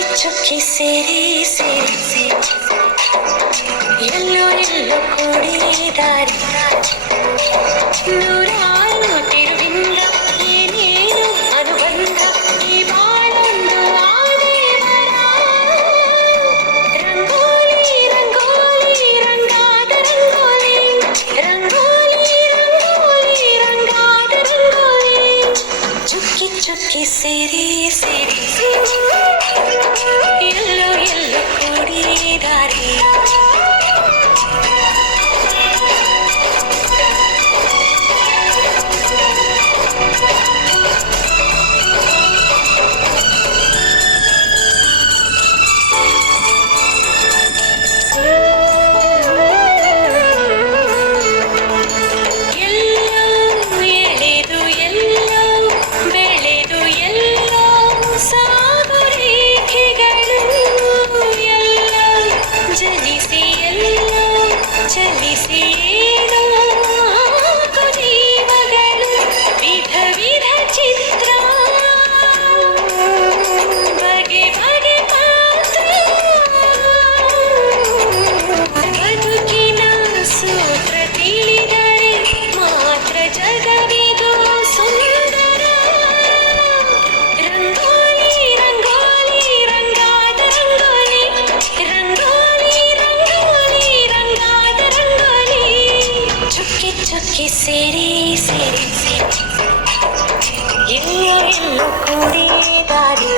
ചുക്കി സിരി സിരി സിരി. എല്ലോ എല്ലോ കൂടിയതാരി നൂറാനോ തിരുവിന്ദ ഏനേനു അനുബന്ധ ഈ ബാളന്നു ആനേ വരാ. രംഗോലി രംഗോലി രംഗാത രംഗോലി. രംഗോലി രംഗോലി രംഗാത രംഗോലി. ചുക്കി ചുക്കി സിരി സിരി സിരി. चली सी சிரி சிரி சிரி. இன்னும் கூடியதாரி